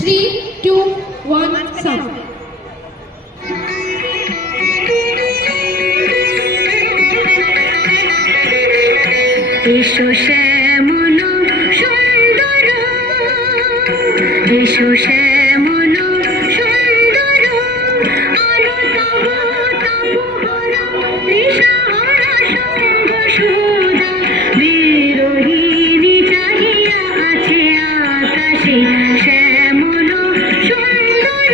3, 2, 1, sound. এসো শ্যামল সুন্দর, এসো শ্যামল সুন্দর, আলো তব তপোহরা দিশাহারা সঙ্গ সুধা, বিরোহিণী চাহিয়া আছে আকাশে শ্যামল সুন্দর,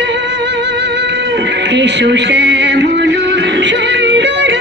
এসো শ্যামল সুন্দর।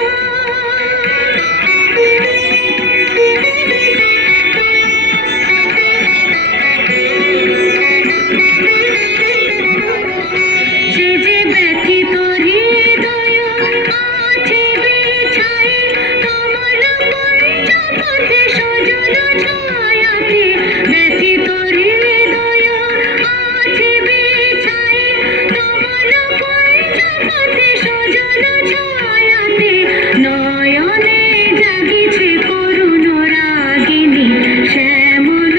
নয়নে জাগিছে করুণ রাগিনী শ্যামল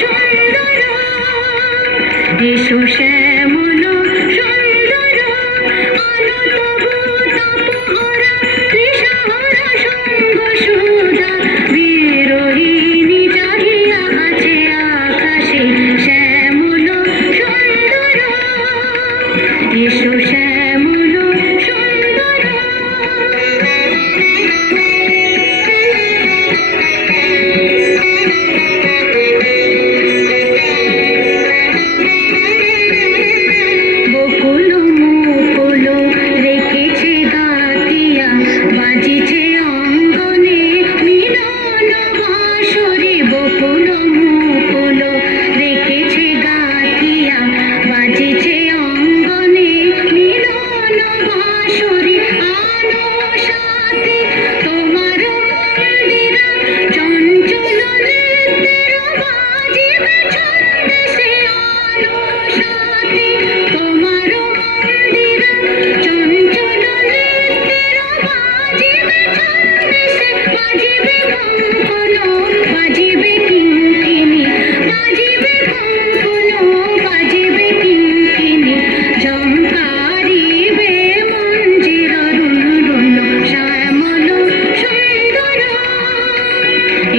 সুন্দর, এসো শ্যামল সুন্দর, আলো তব তপোহরা তৃষাহারা সঙ্গ সুধা, বিরোহিণী চাহিয়া আছে আকাশে শ্যামল সুন্দর, এসো শ্যামল সুন্দর।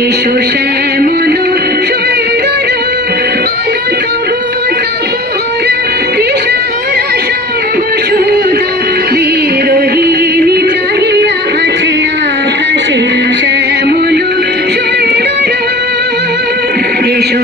এসো শ্যামল সুন্দর, আলো তব তপোহরা তৃষাহারা সঙ্গ সুধা, বিরোহিণী চাহিয়া আছে আকাশে শ্যামল সুন্দর, এসো